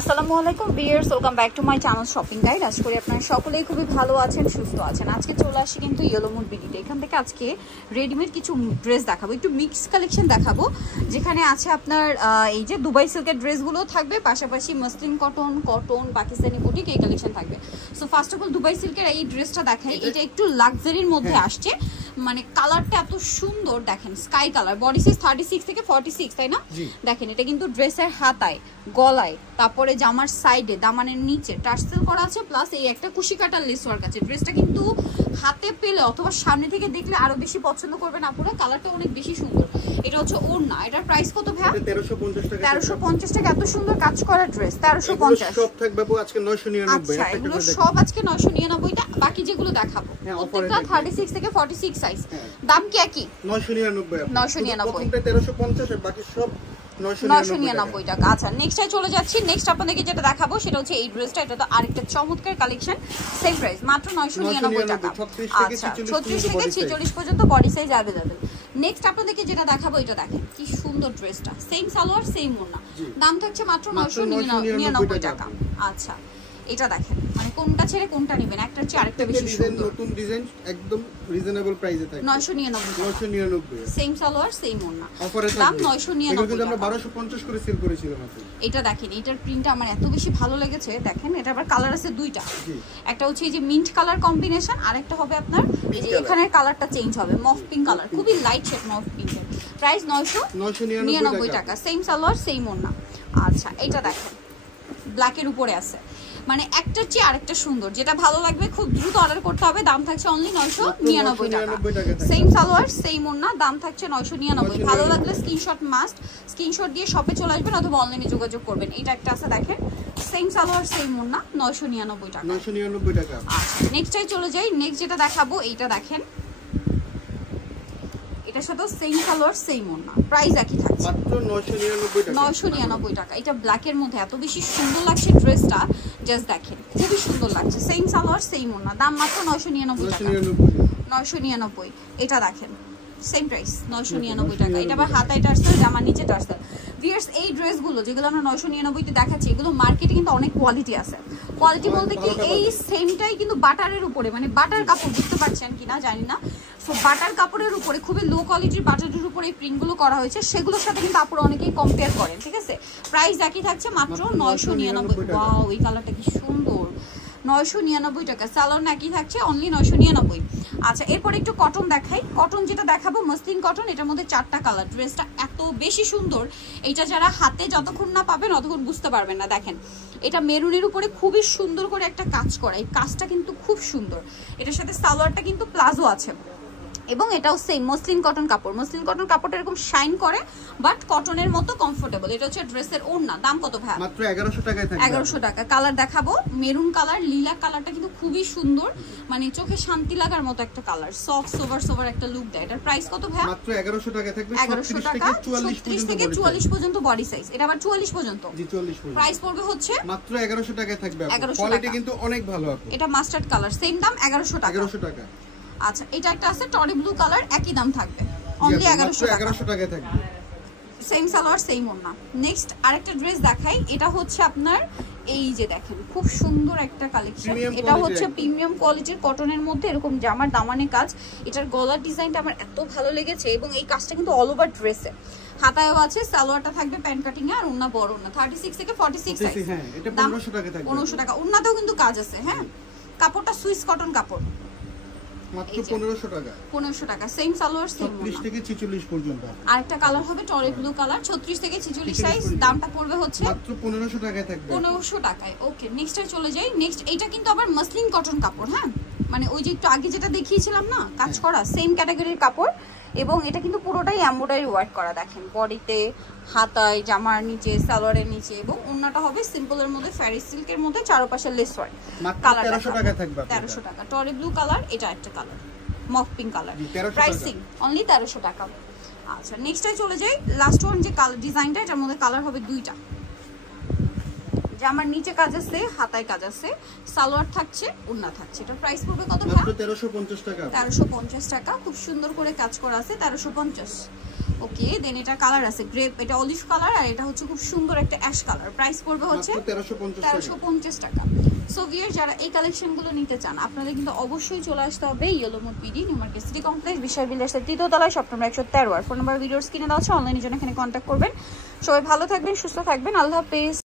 আসসালামু আলাইকুম viewers, welcome back to my channel shopping guide. আশা করি আপনারা সকলেই খুবই ভালো আছেন, সুস্থ আছেন। আজকে চলে আসি কিন্তু ইয়েলো মুড বিডিতে। এখান থেকে আজকে রেডিমেড কিছু ড্রেস দেখাবো, একটু মিক্স কালেকশন দেখাবো, যেখানে আছে আপনার এই যে দুবাই সিল্কের ড্রেসগুলো থাকবে, পাশাপাশি মসলিন কটন, পাকিস্তানি বুটিক এই কালেকশন থাকবে। So first of all Dubai সিল্কের এই ড্রেসটা দেখাই। এটা একটু লাক্সারির মধ্যে আসছে, মানে কালারটা এত সুন্দর, দেখেন স্কাই কালার, বডি সাইজ 36 থেকে 46, তাই না? দেখেন এটা কিন্তু ড্রেসের হাতায়, গলায়, তারপরে জামার সাইডে, দামানের নিচে টার্সেল করা আছে, প্লাস এই একটা কুশি কাটার লেস ওয়ার্ক আছে। ড্রেসটা কিন্তু হাতে পেলে অথবা সামনে থেকে দেখলে আরো বেশি পছন্দ করবেন আপুরা, কালারটা অনেক বেশি সুন্দর। এটা হচ্ছে ওড়না, এটার প্রাইস কত ভাই? 1350 টাকা। 1350 টাকা, এত সুন্দর কাজ করা ড্রেস 1350। সব থাকবে আজকে 999। আচ্ছা, এগুলো সব আজকে 999 টা, বাকি যেগুলো দেখাবো প্রত্যেকটা 36 থেকে 46 সাইজ। দাম কি একই? 999। 999 1350 আর বাকি সব 999 টাকা। আচ্ছা, নেক্সটে চলে যাচ্ছি। নেক্সট আপনাদেরকে যেটা দেখাবো সেটা হচ্ছে এই ড্রেসটা। এটা তো আরেকটা চমৎকার কালেকশন, সেম প্রাইস মাত্র 999 টাকা। আচ্ছা, 36 থেকে 46 পর্যন্ত বডি সাইজ अवेलेबल। নেক্সট আপনাদেরকে যেটা দেখাবো এটা দেখেন কি সুন্দর ড্রেসটা, সেম সালোয়ার সেম ওড়না, দাম থাকছে মাত্র 999 টাকা। আচ্ছা, এটা দেখেন মানে কোনটা ছেড়ে কোনটা নেবেন, একটার চেয়ে আরেকটা বেশি সুন্দর, নতুন ডিজাইন, একদম রিজনেবল প্রাইসে থাকে। 999 সেম সালোয়ার সেম ওড়না, দাম 999। কিন্তু আমরা 1250 করে সেল করেছিলাম আজকে। এটা দেখেন, এটার প্রিন্টটা আমার এত বেশি ভালো লেগেছে। দেখেন এটা আবার কালার আছে দুইটা, একটা হচ্ছে এই যে মিন্ট কালার কম্বিনেশন, আর একটা হবে আপনার এই যে এখানের কালারটা চেঞ্জ হবে মফ পিঙ্ক কালার, খুবই লাইট শেড মফ পিঙ্কের। প্রাইস 999 টাকা, সেম সালোয়ার সেম ওড়না। আচ্ছা, এটা দেখেন ব্ল্যাকের উপরে আছে, মানে একটার চেয়ে আরেকটা সুন্দর, যেটা ভালো লাগবে খুব দ্রুত অর্ডার করতে হবে। দাম থাকছে অনলি 999 টাকা, সেম সালোয়ার সেম ওড়না, দাম থাকছে 999। ভালো লাগলে স্ক্রিনশট মাস্ট, স্ক্রিনশট দিয়ে শপে চলে আসবেন অথবা অনলাইনে যোগাযোগ করবেন। এটা একটা আছে দেখেন, সেম সালোয়ার সেম ওড়না, 999 টাকা। 999 টাকা। আচ্ছা, নেক্সটটাই চলে যাই। নেক্সট যেটা দেখাবো এইটা দেখেন, এটার সাথে সেম সালোয়ার সেম ওড়না, প্রাইস একই থাকছে মাত্র 999 টাকা। এটা ব্ল্যাকের মধ্যে এত বেশি সুন্দর লাগছে ড্রেসটা, জাস্ট দেখেন খুবই সুন্দর লাগছে। সেম সালোয়ার সেম ওড়না, দাম মাত্র 999 টাকা। 999। এটা দেখেন সেম প্রাইস 999 টাকা। এটা আবার হাতায় টার্সেল, জামার নিচে টার্সেল। ভিউয়ার্স, এই ড্রেসগুলো যেগুলো আমরা 999 তে দেখাচ্ছি, এগুলো মার্কেটে কিন্তু অনেক কোয়ালিটি আছে। কোয়ালিটি বলতে কি, এই সেমটাই কিন্তু বাটারের উপরে, মানে বাটার কাপড়, বুঝতে পারছেন কিনা জানি না। সো বাটার কাপড়ের উপরে, খুবই লো কোয়ালিটির বাটারের উপরে এই প্রিন্টগুলো করা হয়েছে, সেগুলোর সাথে কিন্তু আপনারা অনেকেই কম্পেয়ার করেন, ঠিক আছে? প্রাইস একই থাকছে মাত্র 999। ওয়াও, এই কালারটা কি সুন্দর, 999 টাকা। সালোয়ার একই থাকছে অনলি 999। আচ্ছা, এরপর একটু কটন দেখাই। কটন যেটা দেখাবো মসলিন কটন, এটার মধ্যে 4টা কালার। ড্রেসটা এত বেশি সুন্দর, এটা যারা হাতে যতক্ষণ না পাবেন অতক্ষণ বুঝতে পারবেন না। দেখেন এটা মেরুনের উপরে খুবই সুন্দর করে একটা কাজ করা, এই কাজটা কিন্তু খুব সুন্দর। এটার সাথে সালোয়ারটা কিন্তু প্লাজো আছে, এবং এটাও সেম মসলিন কটন কাপড়। মসলিন কটন কাপড়টা এরকম শাইন করে, বাট কটনের মতো কমফোর্টেবল। এটা হচ্ছে ড্রেসের ওড়না, দাম কত ভাই? মাত্র 1100 টাকায় থাকবে। 1100 টাকা। কালার দেখাবো, মেরুন কালার, লিলা কালারটা কিন্তু খুবই সুন্দর, মানে চোখে শান্তি লাগার মতো একটা কালার, সফট সোভার একটা লুক দেয়। এটার প্রাইস কত ভাই? মাত্র 1100 টাকায় থাকবে। 1100 টাকা, 36 থেকে 44 পর্যন্ত বডি সাইজ। এটা আবার 44 পর্যন্ত। জি, 44 পর্যন্ত। প্রাইস পড়বে হচ্ছে মাত্র 1100 টাকায় থাকবে। কোয়ালিটি কিন্তু অনেক ভালো আছে। এটা মাস্টার্ড কালার, সেম দাম 1100 টাকা। 1100 টাকা। আচ্ছা, এটা একটা আছে টরি ব্লু কালার, একই দাম থাকবে অনলি 1100 টাকায় থাকবে। সেম সালোয়ার সেম ওড়না। নেক্সট আরেকটা ড্রেস দেখাই। এটা হচ্ছে আপনার এই যে দেখেন খুব সুন্দর একটা কালেকশন। এটা হচ্ছে প্রিমিয়াম কোয়ালিটির কটনের মধ্যে এরকম জামার দামানে কাজ। এটার গলার ডিজাইনটা আমার এত ভালো লেগেছে, এবং এই কাজটা কিন্তু অল ওভার ড্রেসে, হাতায়ও আছে, সালোয়ারটা থাকবে প্যান্ট কাটিং এ, আর ওড়না বড় ওড়না 36 থেকে 46 সাইজ। হ্যাঁ, এটা 1500 টাকা থাকবে। 1500 টাকা। ওড়নাতেও কিন্তু কাজ আছে। হ্যাঁ, কাপড়টা সুইস কটন কাপড়, মাত্র 1500 টাকা। 1500 টাকা, সেম সালোয়ার সেম ওড়না, 36 থেকে 46 পর্যন্ত। আরেকটা কালার হবে টরি ব্লু কালার, 36 থেকে 46 সাইজ। দামটা পড়বে হচ্ছে মাত্র 1500 টাকায় থাকবে। 1500 টাকায়। ওকে, নেক্সটে চলে যাই। নেক্সট এইটা কিন্তু আবার মসলিন কটন কাপড়। হ্যাঁ, মানে ওই যে একটু আগে যেটা দেখিয়েছিলাম না কাজ করা, সেম ক্যাটাগরির কাপড়, এবং এটা কিন্তু পুরোটাই এমব্রয়ডারি ওয়ার্ক করা। দেখেন বডিতে, হাতায়, জামার নিচে, সালোয়ারের নিচে, এবং ওড়নাটা হবে সিম্পলের মধ্যে ফ্যারি সিল্কের মধ্যে, চারপাশে লেস ওয়ার্ক। কালার 1300 টাকা থাকবে। 1300 টাকা। টরি ব্লু কালার, এটা একটা colour mauve pink colour, pricing only 1300 টাকা। আচ্ছা, নেক্সটে চলে যাই। লাস্ট ওয়ান যে কালার ডিজাইনটা, এটার মধ্যে কালার হবে দুইটা। জামার নিচে কাজ আছে, হাতায় কাজ আছে, সালোয়ার থাকছে, ওড়না থাকছে। এটা প্রাইস পড়বে কত? মাত্র 1350 টাকা। 1350 টাকা। খুব সুন্দর করে কাজ করা আছে, 1350। ওকে দেন এটা কালার আছে গ্রেপ, এটা অলিভ কালার, আর এটা হচ্ছে খুব সুন্দর একটা অ্যাশ কালার। প্রাইস পড়বে হচ্ছে 1350 টাকা। সো ভিউয়ার্স যারা এই কালেকশনগুলো নিতে চান আপনাদের কিন্তু অবশ্যই চলে আসতে হবে Yellow Mode BD New Market City Complex বিশাল বিলাসের 3য় তলায়, শপ নম্বর 113। আর ফোন নাম্বার ভিডিওর স্ক্রিনে দেওয়া আছে, অনলাইনে জন্য এখানে কন্ট্যাক্ট করবেন। সবাই ভালো থাকবেন, সুস্থ থাকবেন, আল্লাহ হাফেজ।